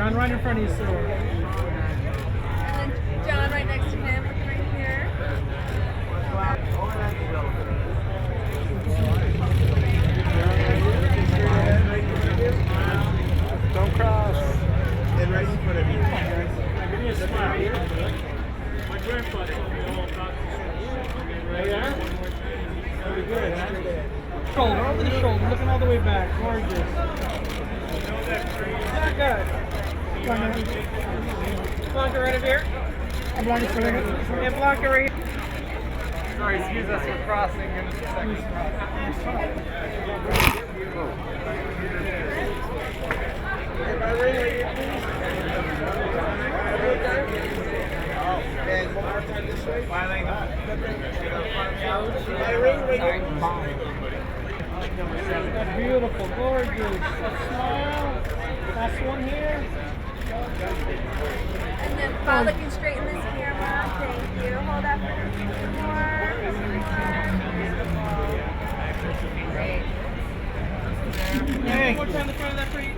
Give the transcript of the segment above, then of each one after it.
John right in front of you, sir. And then John right next to him, looking right here. Don't cross. And right in front of you. Give me a smile. My grandfather told me all about this. Yeah? Very good, huh? Shoulder, over the shoulder, looking all the way back. Gorgeous. Not good. Block it right up here. I'm blocking for a minute. And block it right here. Sorry, excuse us for crossing. Give us a second. And one more time this way. That's beautiful, gorgeous. That smile. Last one here. And then while looking straight in this camera. Thank you. Hold up for a few more. Great. Hey, one more time to front of that for you.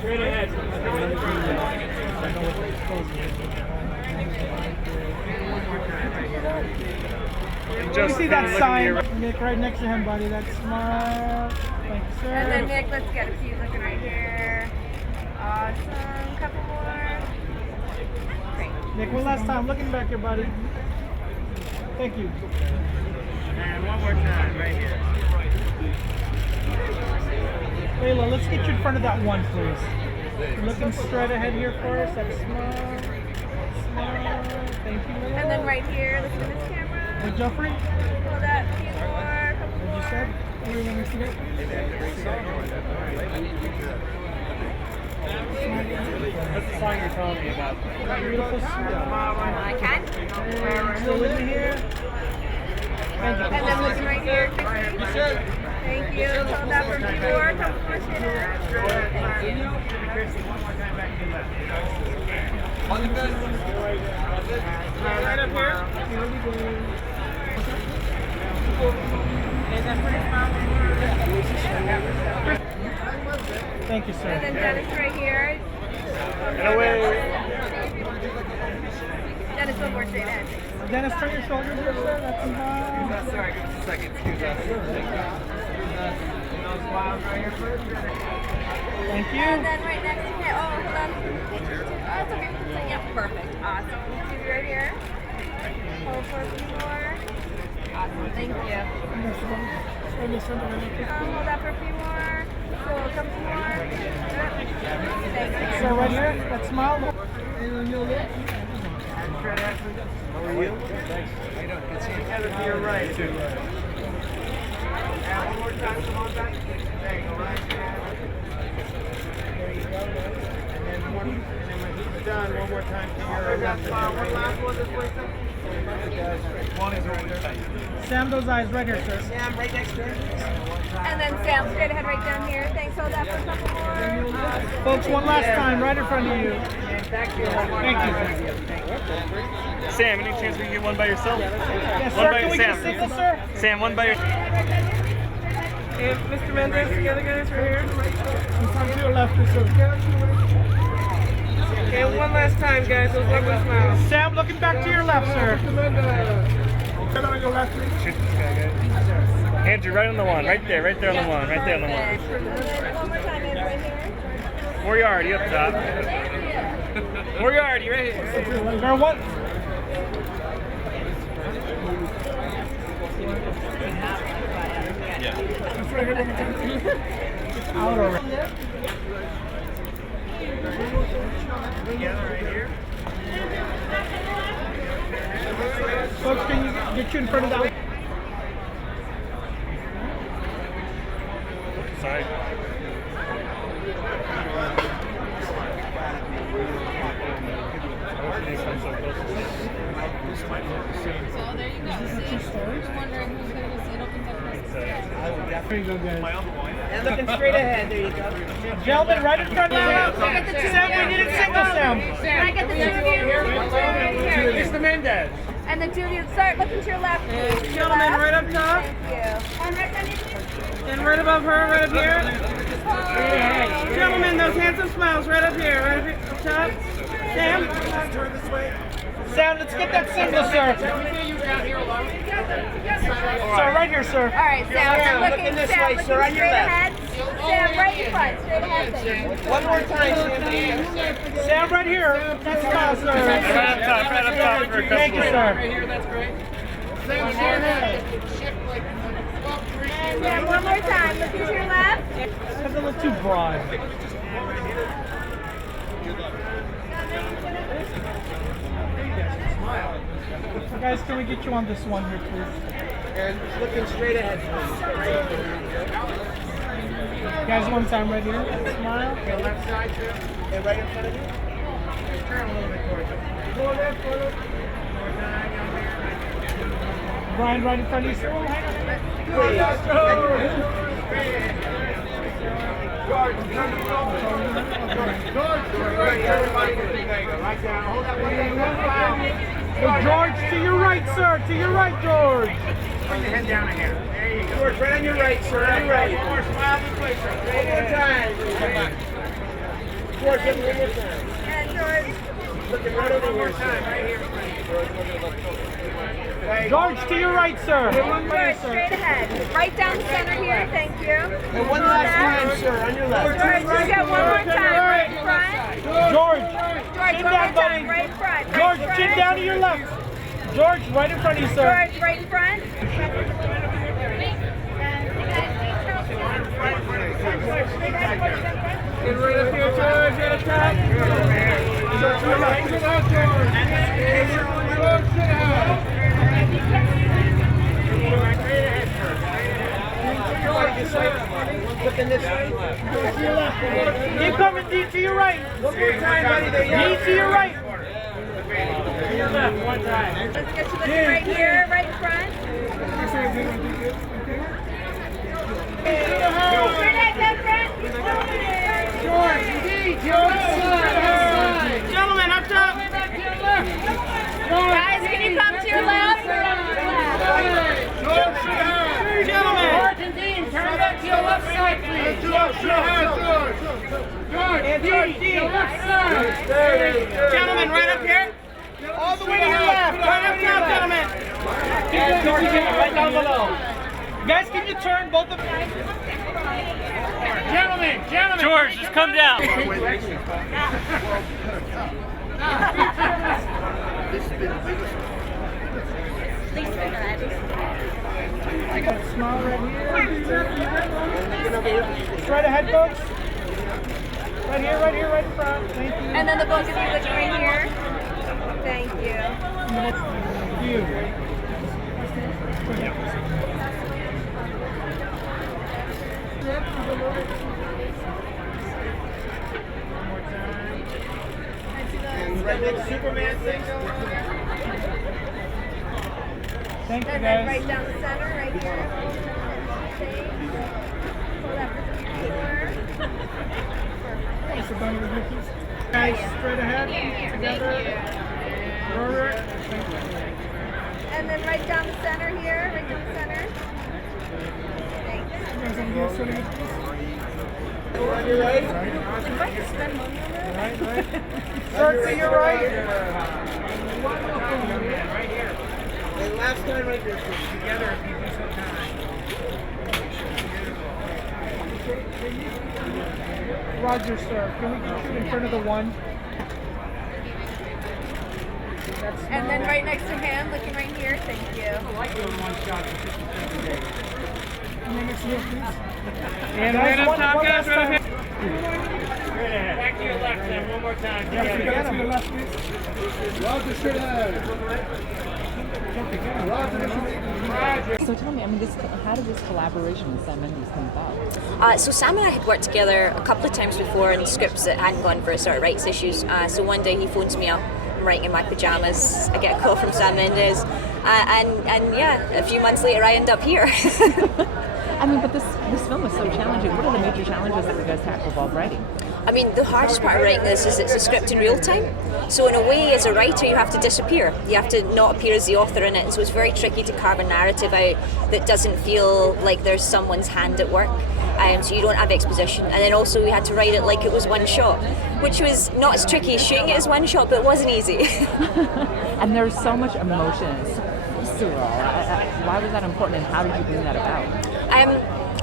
Straight ahead. Let me see that sign. Nick, right next to him, buddy. That smile. Thank you, sir. And then Nick, let's get a few looking right here. Awesome. Couple more. Great. Nick, one last time. Looking back here, buddy. Thank you. And one more time, right here. Layla, let's get you in front of that one, please. Looking straight ahead here for us. That smile. Smile. Thank you, Layla. And then right here, listen to this camera. Hey, Jeffrey. Hold up. A few more. Couple What you more. said? Everyone needs to get. That's the song you're telling me about. Beautiful smile. I can. Still with me here. Thank you. And then listen right here. Thank you. Hold up for a few more. Couple more sit-ups. Thank you. Right up here. Here we go. Thank you, And sir. then Dennis right here. And away. Dennis, one more straight ahead. Dennis, turn your shoulders here, sir. That's involved. Sorry, give us a second. Excuse us. Thank And you. then right next to him. Oh, hold on. Oh, it's okay. Yep, perfect. Awesome. TV right here. Hold for a few more. Awesome. Thank you. Hold up for a few more. Cool. A couple more. Thank you. Sir, right here. That smile. How are you? Thanks. How you doing? Good seeing you. Together to your right, too. And one more time, come on back. There you go, right there. There you go. And then when he's done, one more time to your left. One last one this way, sir. One is right there. Sam, those eyes right here, sir. Sam, right next to him. And then Sam, straight ahead right down here. Thanks. Hold up for a couple more. Folks, one last time, right in front of you. Thank you. Thank you. Sam, any chance we can get one by yourself? Yes, One sir. by Can we Sam. get a single, sir? Sam, one by yourself. And Mr. Mendes, the other guys right here. Come to your left, sir. And one last time, guys, those lovely smiles. Sam, looking back to your left, sir. Come on your left. Shoot this guy, guys. Andrew, right on the one. Right there on the one. Right there on the one. Perfect. One more time, Andrew, right here. Moriarty up top. Moriarty, right here. Girl, what? Out already. Together right here. Folks, can you get you in front of that? Sorry. So there you go. See, you're wondering who's going to see it opens up first. There you go, guys. And looking straight ahead, there you go. Gentlemen, right in front of you. Sam, we need a single, Sam. Can I get the two of you? Here. Mr. Mendes. And the two of you, start looking to your left. please. To your Gentlemen, left. right up top. Thank you. And right down here. And right above her, right up here. Gentlemen, those handsome smiles right up here, right up top. Sam? Turn this way. Sam, let's get that single, sir. Sir, right here, sir. All right, Sam, looking this way, looking sir, on your straight left. ahead. Sam, right in front, straight ahead, thank you. One more time, Sam. Sam, right here. That's smile, sir. Right up top for a Thank you, customer. sir. And then one more time, looking to your left. That's a little too broad. Guys, can we get you on this one here, please? And looking straight ahead. Guys, one time right here. Smile. The left side, too. And right in front of you. Turn a little bit towards it. Go left, go left. More time, young man. Brian, right in front of you, sir. Oh, hang on a minute. George, turn the roll. George, right, everybody. There you go. Right down. Hold that one down. Hey, George, to your right, sir. To your right, George. Bring your head down again. There you go. George, right on your right, sir. On your right. One more smile this way, sir. One more time. George, one more time. And George. Looking right over One more here, time, right here. George, to your right, sir. George, straight ahead. Right down the center here, thank you. And one last time, sir, on your left. George, just got one more time, right in front. George, George, chin one down, more buddy. time, right in front. George, right in chin front. down to your left. George, right in front of you, sir. George, right in front. Get right up here, George, right up top. George, to your right. Looking this way. Keep coming, D, to your right. One more time, buddy. There you D, go. to your right. To your left, one time. Let's get you looking right here, right in front. Straight ahead, dead front. Gentlemen, up top. Guys, can you come to your left? Gentlemen. Turn back to your left side, please. And George, D. Gentlemen, right up here. All the way to your left. Right up top, gentlemen. And George, right down below. Guys, can you turn both of you? Gentlemen, George, just come down. I got a smile right here. Straight ahead, folks. Right here, right in front. Thank you. And then the both of you looking right here. Thank you. You. Right next Superman thing going on. Thank you, And then guys. right down the center, right here. Pull that for Guys, straight ahead. Together. Forward. And then right down the center here, right down the center. Thanks. On your right. If I could spend money on that. Sir, to your right. Right here. And last time right there. Together, if you do some time. Roger, sir. Can we get you in front of the one? And then right next to him, looking right here, thank you. I like doing one shot for 57 days. And Right up one top, guys, last right up time. here. Back to your left, Sam, one more time. So tell me, I mean, how did this collaboration with Sam Mendes come about? So Sam and I had worked together a couple of times before on scripts that hadn't gone for sort of rights issues. So one day he phones me up, I'm writing in my pajamas, I get a call from Sam Mendes, and yeah, a few months later I end up here. I mean, but this film was so challenging. What are the major challenges that you guys tackled while writing? I mean, the hardest part of writing this is it's a script in real time. So in a way, as a writer, you have to disappear. You have to not appear as the author in it. And so it's very tricky to carve a narrative out that doesn't feel like there's someone's hand at work. So you don't have exposition. And then also we had to write it like it was one shot, which was not as tricky as shooting it as one shot, but it wasn't easy. And there's so much emotion. It's so visceral. Why was that important, and how did you bring that about?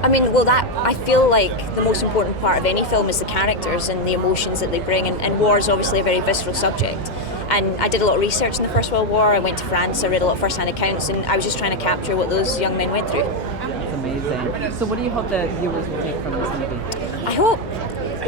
I mean, well, I feel like the most important part of any film is the characters and the emotions that they bring, and war is obviously a very visceral subject. And I did a lot of research in the First World War. I went to France, I read a lot of first-hand accounts, and I was just trying to capture what those young men went through. That's amazing. So what do you hope the viewers will take from this movie?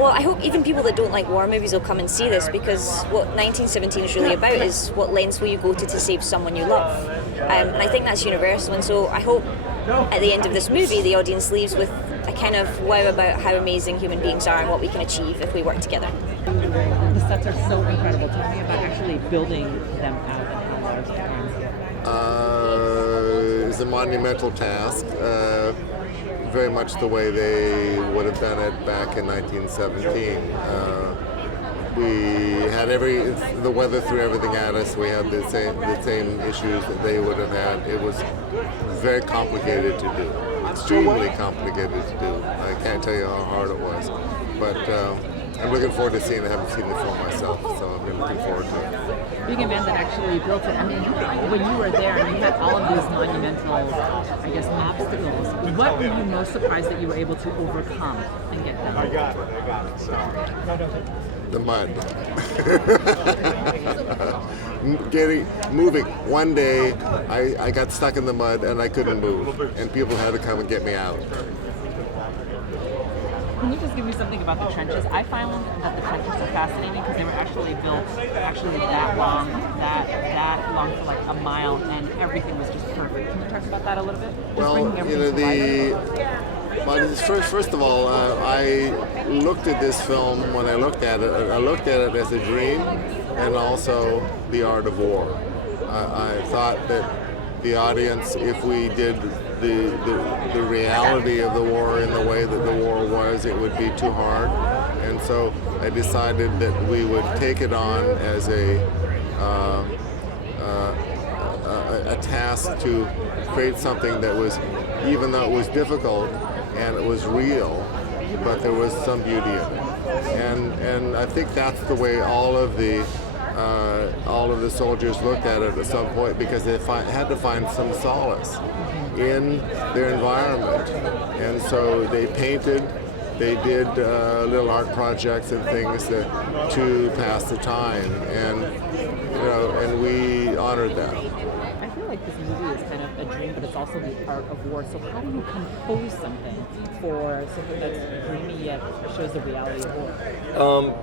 I hope even people that don't like war movies will come and see this, because what 1917 is really about is what lengths will you go to save someone you love. And I think that's universal, and so I hope at the end of this movie the audience leaves with a kind of wow about how amazing human beings are and what we can achieve if we work together. The sets are so incredible. Tell me about actually building them out and how large the ones. It's a monumental task, very much the way they would have done it back in 1917. We had the weather threw everything at us. We had the same issues that they would have had. It was very complicated to do, extremely complicated to do. I can't tell you how hard it was, but I'm looking forward to seeing it. I haven't seen the film myself, so I've been looking forward to it. Being a man that actually built it, I mean, when you were there and you had all of these monumental, I guess, obstacles, what were you most surprised that you were able to overcome and get done? I got it. So. The mud. Moving. One day, I got stuck in the mud and I couldn't move, and people had to come and get me out. Can you just give me something about the trenches? I found that the trenches are fascinating because they were actually built that long for like a mile, and everything was just perfect. Can you talk about that a little bit? First of all, I looked at this film when I looked at it. I looked at it as a dream, and also the art of war. I thought that the audience, if we did the reality of the war in the way that the war was, it would be too hard. And so I decided that we would take it on as a task to create something that was, even though it was difficult and it was real, but there was some beauty in it. And I think that's the way all of the soldiers looked at it at some point, because they had to find some solace in their environment. And so they painted, they did little art projects and things to pass the time, and we honored that. I feel like this movie is kind of a dream, but it's also the art of war. So how do you compose something for something that's dreamy yet shows the reality of war?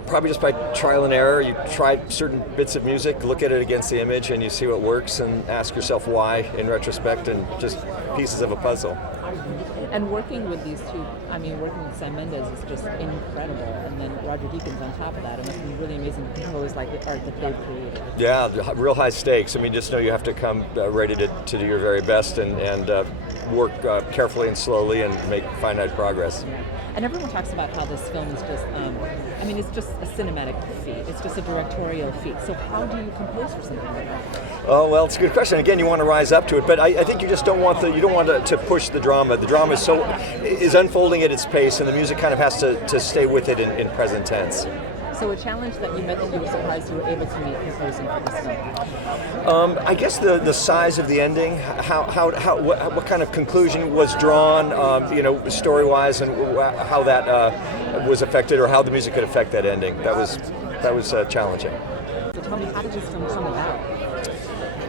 Probably just by trial and error. You try certain bits of music, look at it against the image, and you see what works, and ask yourself why in retrospect, and just pieces of a puzzle. And working with these two, I mean, working with Sam Mendes is just incredible. And then Roger Deakins on top of that. It must be really amazing to compose like the art that they've created. Yeah, real high stakes. I mean, just know you have to come ready to do your very best and work carefully and slowly and make finite progress. Yeah. And everyone talks about how this film is just, it's just a cinematic feat. It's just a directorial feat. So how do you compose for something like that? Oh, well, it's a good question. Again, you want to rise up to it, but I think you just don't want to push the drama. The drama is unfolding at its pace, and the music kind of has to stay with it in present tense. So a challenge that you met that you were surprised you were able to meet composing for this film? I guess the size of the ending, what kind of conclusion was drawn, story-wise, and how that was affected, or how the music could affect that ending. That was challenging. So tell me, how did this film come about?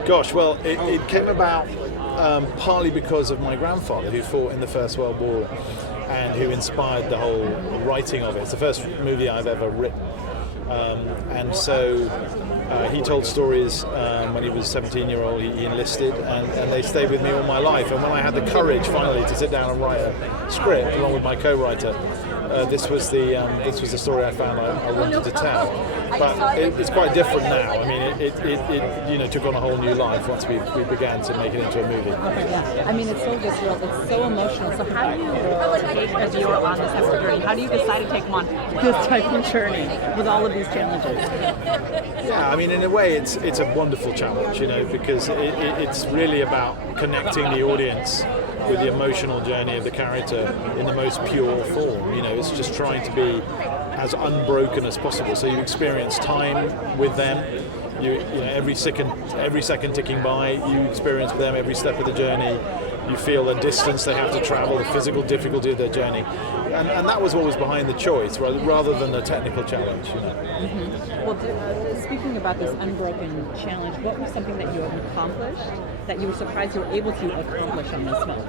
Gosh, well, it came about partly because of my grandfather, who fought in the First World War and who inspired the whole writing of it. It's the first movie I've ever written. And so he told stories when he was a 17-year-old. He enlisted, and they stayed with me all my life. And when I had the courage finally to sit down and write a script along with my co-writer, this was the story I found I wanted to tell. But it's quite different now. I mean, it took on a whole new life once we began to make it into a movie. Yeah, I mean, it's so visceral, it's so emotional. So how do you take a viewer on this type of journey? How do you decide to take them on this type of journey with all of these challenges? Yeah, I mean, in a way, it's a wonderful challenge, because it's really about connecting the audience with the emotional journey of the character in the most pure form. It's just trying to be as unbroken as possible. So you experience time with them. Every second ticking by, you experience with them every step of the journey. You feel the distance they have to travel, the physical difficulty of their journey, and that was what was behind the choice, rather than the technical challenge. Mm-hmm. Well, speaking about this unbroken challenge, what was something that you have accomplished that you were surprised you were able to accomplish on this film?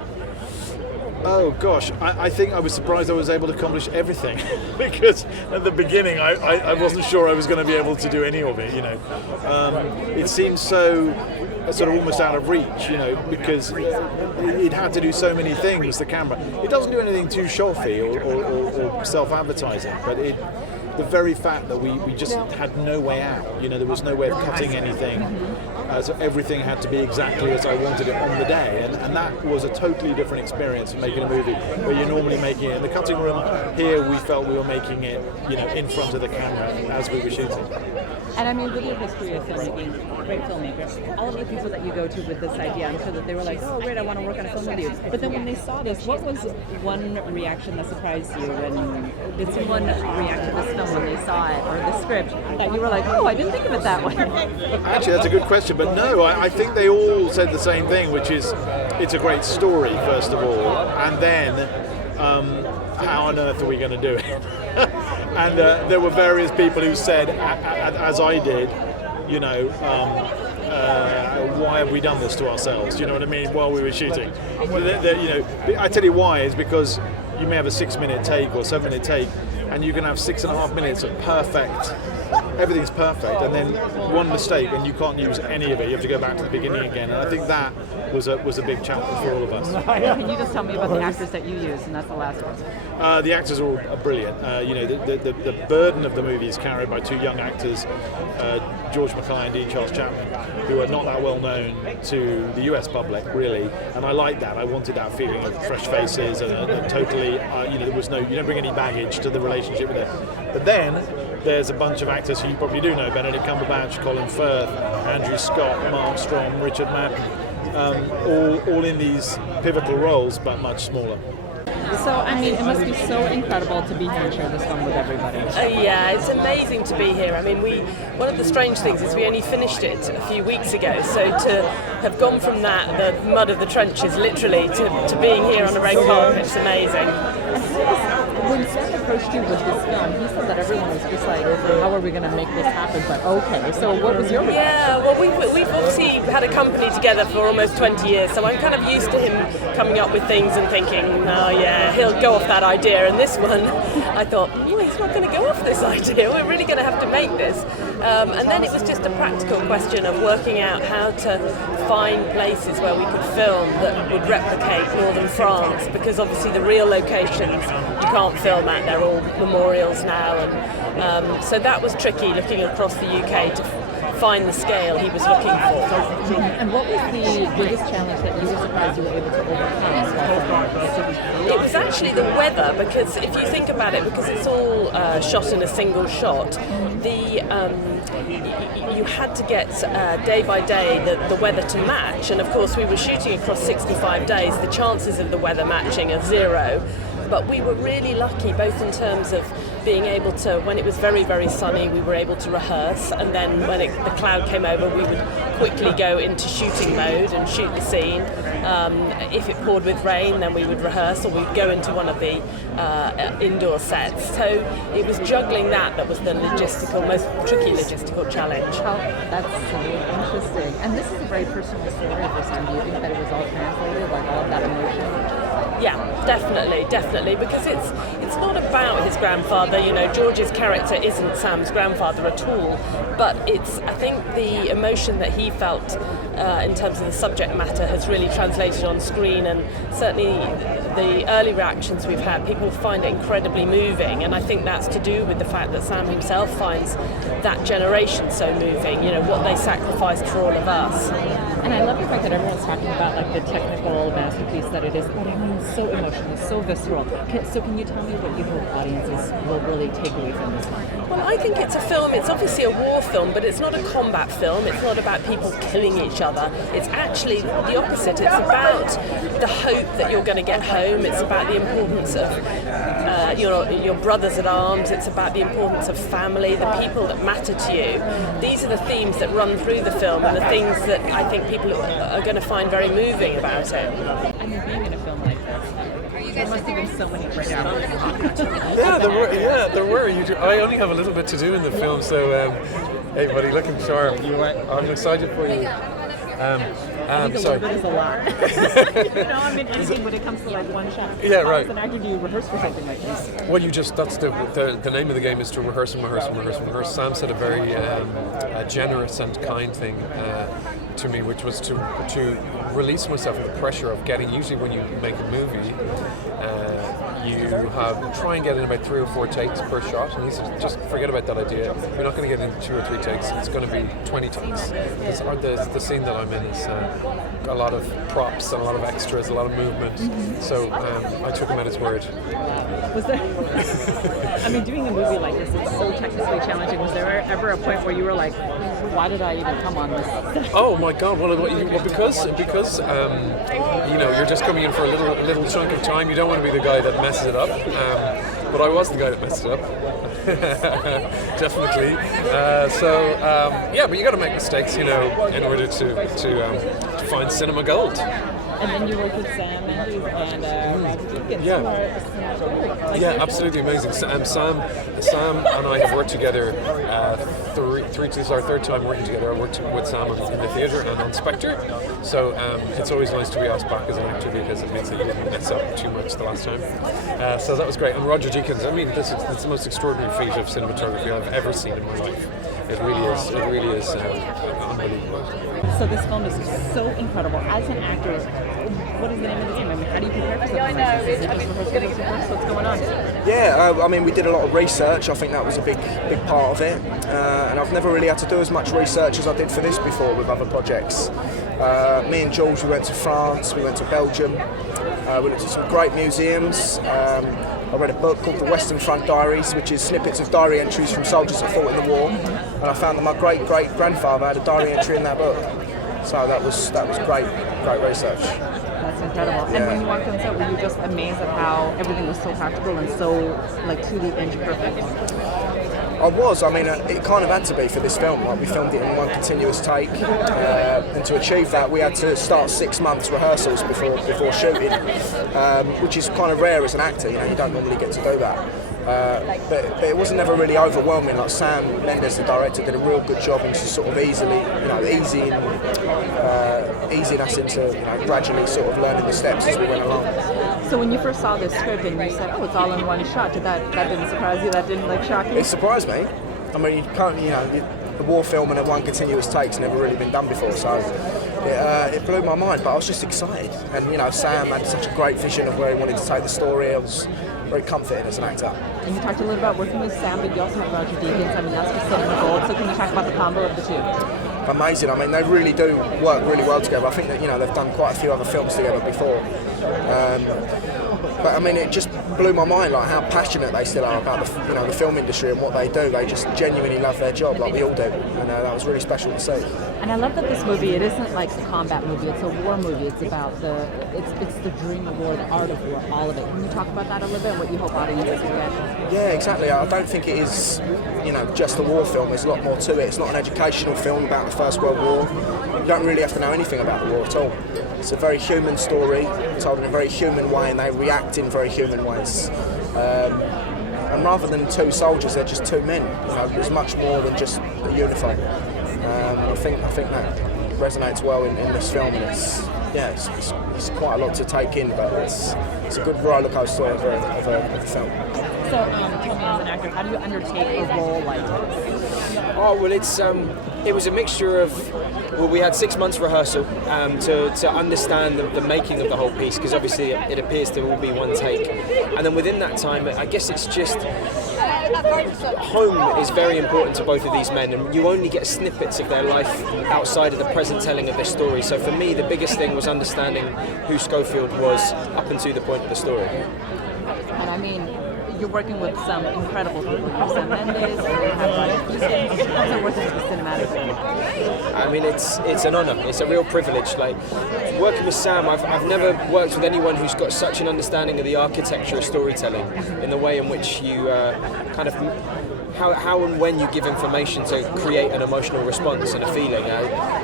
Oh gosh, I think I was surprised I was able to accomplish everything because at the beginning I wasn't sure I was going to be able to do any of it. It seemed so sort of almost out of reach, because it had to do so many things. The camera, it doesn't do anything too showy or self-advertising, but the very fact that we just had no way out. There was no way of cutting anything. So everything had to be exactly as I wanted it on the day, and that was a totally different experience from making a movie where you're normally making it in the cutting room. Here we felt we were making it, in front of the camera as we were shooting. And I mean, with your history of filmmaking, great filmmaker, all of the people that you go to with this idea, I'm sure that they were like, oh great, I want to work on a film with you. But then when they saw this, what was one reaction that surprised you? Did someone react to this film when they saw it, or the script, that you were like, oh, I didn't think of it that way? Actually, that's a good question, but no, I think they all said the same thing, which is it's a great story, first of all, and then how on earth are we going to do it? And there were various people who said, as I did, why have we done this to ourselves? You know what I mean? While we were shooting, I tell you why is because you may have a 6-minute take or 7-minute take, and you can have 6.5 minutes of perfect. Everything's perfect, and then one mistake, and you can't use any of it. You have to go back to the beginning again. And I think that was a big challenge for all of us. Can you just tell me about the actors that you used, and that's the last one? The actors are all brilliant. The burden of the movie is carried by 2 young actors, George Mackay and Dean Charles Chapman, who are not that well known to the US public, really. And I like that. I wanted that feeling of fresh faces and totally, there was you don't bring any baggage to the relationship with them. But then there's a bunch of actors who you probably do know: Benedict Cumberbatch, Colin Firth, Andrew Scott, Mark Strong, Richard Madden, all in these pivotal roles, but much smaller. So, I mean, it must be so incredible to be here and share this film with everybody. Yeah, it's amazing to be here. I mean, one of the strange things is we only finished it a few weeks ago, so to have gone from that, the mud of the trenches, literally, to being here on a red carpet, it's amazing. When Seth approached you with this film, he said that everyone was just like, how are we going to make this happen? But okay, so what was your reaction? Yeah, well, we've obviously had a company together for almost 20 years, so I'm kind of used to him coming up with things and thinking, oh yeah, he'll go off that idea. And this one, I thought, he's not going to go off this idea. We're really going to have to make this. And then it was just a practical question of working out how to find places where we could film that would replicate northern France, because obviously the real locations you can't film at, they're all memorials now, and so that was tricky, looking across the UK to find the scale he was looking for. And what was the biggest challenge that you were surprised you were able to overcome? It was actually the weather, because if you think about it, because it's all shot in a single shot, you had to get day by day the weather to match, and of course we were shooting across 65 days. The chances of the weather matching are 0. But we were really lucky, both in terms of being able to, when it was very, very sunny, we were able to rehearse, and then when the cloud came over, we would quickly go into shooting mode and shoot the scene. If it poured with rain, then we would rehearse, or we'd go into one of the indoor sets. So it was juggling that was the most tricky logistical challenge. That's so interesting. And this is a very personal story for Sam. Do you think that it was all translated, like all of that emotion? Yeah, definitely, because it's not about his grandfather. You know, George's character isn't Sam's grandfather at all, but it's, I think, the emotion that he felt in terms of the subject matter has really translated on screen, and certainly the early reactions we've had, people find it incredibly moving, and I think that's to do with the fact that Sam himself finds that generation so moving, you know, what they sacrificed for all of us. And I love the fact that everyone's talking about like the technical masterpiece that it is, but I mean, it's so emotional, so visceral. So can you tell me what you hope audiences will really take away from this film? Well, I think it's a film, it's obviously a war film, but it's not a combat film. It's not about people killing each other. It's actually the opposite. It's about the hope that you're going to get home. It's about the importance of your brothers at arms. It's about the importance of family, the people that matter to you. These are the themes that run through the film, and the things that I think people are going to find very moving about it. I mean, being in a film like this, there must have been so many great moments. Yeah, there were. I only have a little bit to do in the film, so hey, buddy, looking sharp. I'm excited for you. I think a little bit is a lot. You know, I mean, anything when it comes to like one shot. Yeah, right. As an actor, do you rehearse for something like this? Well, that's the name of the game is to rehearse and rehearse and rehearse and rehearse. Sam said a very generous and kind thing to me, which was to release myself from the pressure of getting. Usually, when you make a movie, you try and get in about 3 or 4 takes per shot, and he said, just forget about that idea. You're not going to get in 2 or 3 takes. It's going to be 20 takes. The scene that I'm in is got a lot of props and a lot of extras, a lot of movement. Mm-hmm. So I took him at his word. Was there? I mean, doing a movie like this, it's so technically challenging. Was there ever a point where you were like, why did I even come on this? Oh my God! Well, because you know, you're just coming in for a little chunk of time. You don't want to be the guy that messes it up. But I was the guy that messed it up. Definitely. Yeah, but you got to make mistakes, you know, in order to find cinema gold. And then you work with Sam Mendes and Roger Deakins. Yeah, absolutely amazing. Sam and I have worked together. This is our 3rd time working together. I worked with Sam in the theatre and on Spectre. So it's always nice to be asked back as an actor because it means that you didn't mess up too much the last time. So that was great. And Roger Deakins, I mean, it's the most extraordinary feat of cinematography I've ever seen in my life. It really is unbelievable. So this film is so incredible. As an actor, what is the name of the game? I mean, how do you prepare for something like this? Is it just rehearsal? What's going on? Yeah, I mean, we did a lot of research. I think that was a big part of it. And I've never really had to do as much research as I did for this before with other projects. Me and Jules, we went to France, we went to Belgium. We looked at some great museums. I read a book called The Western Front Diaries, which is snippets of diary entries from soldiers that fought in the war. And I found that my great-great-grandfather had a diary entry in that book. So that was great research. That's incredible. Yeah. And when you walked on set, were you just amazed at how everything was so practical and so, like, to the inch perfect? I was. I mean, it kind of had to be for this film. Like, we filmed it in one continuous take, and to achieve that, we had to start 6 months rehearsals before shooting, which is kind of rare as an actor. You know, you don't normally get to do that. But it wasn't ever really overwhelming. Like Sam Mendes, the director, did a real good job in just sort of easing us into, you know, gradually sort of learning the steps as we went along. So when you first saw this script and you said, "Oh, it's all in one shot," that didn't surprise you? That didn't shock you? It surprised me. I mean, you can't, you know, a war film and a one continuous take's never really been done before, so it blew my mind. But I was just excited, and you know, Sam had such a great vision of where he wanted to take the story. I was very comforting as an actor. And you talked a little about working with Sam, but you also have Roger Deakins. I mean, that's just cinema gold. So can you talk about the combo of the two? Amazing. I mean, they really do work really well together. I think that, you know, they've done quite a few other films together before. But I mean, it just blew my mind, like how passionate they still are about the film industry and what they do. They just genuinely love their job, like we all do, and that was really special to see. And I love that this movie, it isn't like a combat movie; it's a war movie. It's about it's the dream of war, the art of war, all of it. Can you talk about that a little bit? What you hope audiences will get? Yeah, exactly. I don't think it is, you know, just a war film. There's a lot more to it. It's not an educational film about the First World War. You don't really have to know anything about the war at all. It's a very human story, told in a very human way, and they react in very human ways. And rather than two soldiers, they're just two men. You know, there's much more than just a uniform. I think that resonates well in this film. And it's quite a lot to take in, but it's a good roller coaster of a film. So, tell me, as an actor, how do you undertake a role like this? Oh well, it was a mixture of. Well, we had 6 months rehearsal to understand the making of the whole piece, because obviously it appears to all be one take, and then within that time, I guess it's just. Home is very important to both of these men, and you only get snippets of their life outside of the present telling of their story. So for me, the biggest thing was understanding who Schofield was up until the point of the story. And I mean, you're working with some incredible people. Sam Mendes, you have also working with the cinematic team. I mean, it's an honour. It's a real privilege. Like working with Sam, I've never worked with anyone who's got such an understanding of the architecture of storytelling, in the way in which you kind of how and when you give information to create an emotional response and a feeling.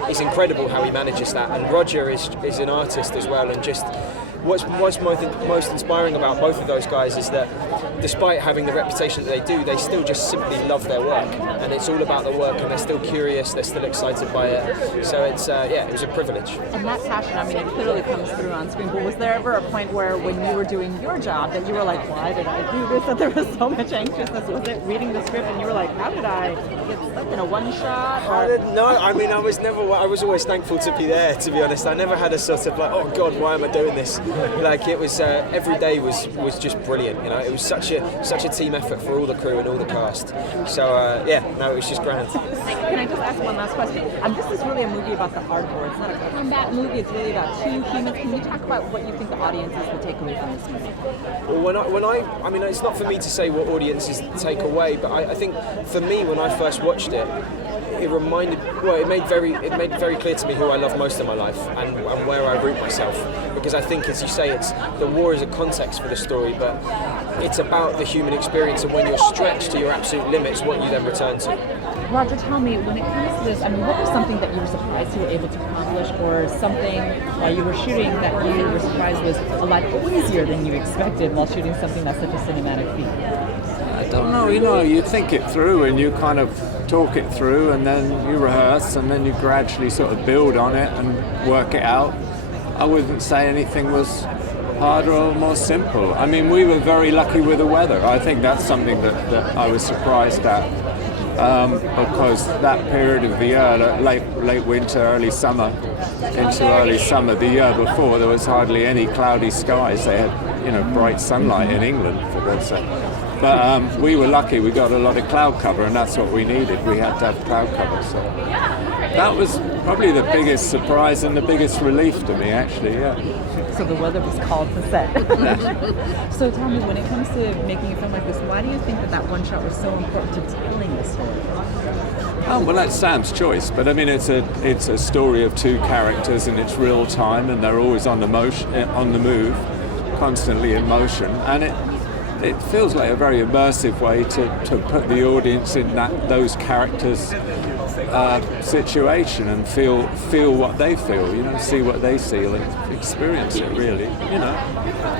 It's incredible how he manages that. And Roger is an artist as well, and just. What's most inspiring about both of those guys is that despite having the reputation that they do, they still just simply love their work, and it's all about the work, and they're still curious, they're still excited by it. So it's it was a privilege. And that passion, I mean, it clearly comes through on screen. But was there ever a point where, when you were doing your job, that you were like, "Why did I do this?" That there was so much anxiousness? Was it reading the script and you were like, "How did I get stuck in a one shot?" No, I mean, I was always thankful to be there. To be honest, I never had a sort of like, "Oh God, why am I doing this?" Like it was every day was just brilliant. You know, it was such a team effort for all the crew and all the cast. So it was just grand. Can I just ask one last question? This is really a movie about the art of war. It's not a combat movie. It's really about two humans. Can you talk about what you think the audiences will take away from this movie? Well, I mean, it's not for me to say what audiences take away, but I think for me, when I first watched it, it made very clear to me who I love most in my life and where I root myself. Because I think, as you say, the war is a context for the story, but it's about the human experience, and when you're stretched to your absolute limits, what you then return to. Roger, tell me, when it comes to this, I mean, what was something that you were surprised you were able to accomplish, or something while you were shooting that you were surprised was a lot easier than you expected while shooting something that's such a cinematic feat? I don't know, you think it through and you kind of talk it through, and then you rehearse, and then you gradually sort of build on it and work it out. I wouldn't say anything was harder or more simple. I mean, we were very lucky with the weather. I think that's something that I was surprised at, because that period of the year, late winter, early summer, into early summer, the year before, there was hardly any cloudy skies. They had, bright sunlight in England, for God's sake. But we were lucky. We got a lot of cloud cover, and that's what we needed. We had to have cloud cover. So that was probably the biggest surprise and the biggest relief to me, actually, yeah. So the weather was called to set. So tell me, when it comes to making a film like this, why do you think that one shot was so important to telling the story? Oh, well, that's Sam's choice, but I mean, it's a story of two characters, and it's real time, and they're always on the move, constantly in motion, and it feels like a very immersive way to put the audience in those characters' situation and feel what they feel, see what they see, and experience it, really,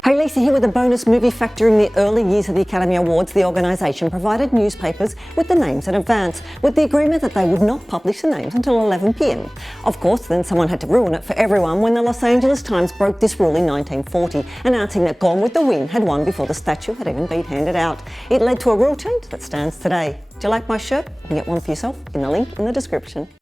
Hey, Lisa here with a bonus movie factor. In the early years of the Academy Awards, the organisation provided newspapers with the names in advance, with the agreement that they would not publish the names until 11 p.m. Of course, then someone had to ruin it for everyone when the Los Angeles Times broke this rule in 1940, announcing that Gone with the Wind had won before the statue had even been handed out. It led to a rule change that stands today. Do you like my shirt? You can get one for yourself in the link in the description.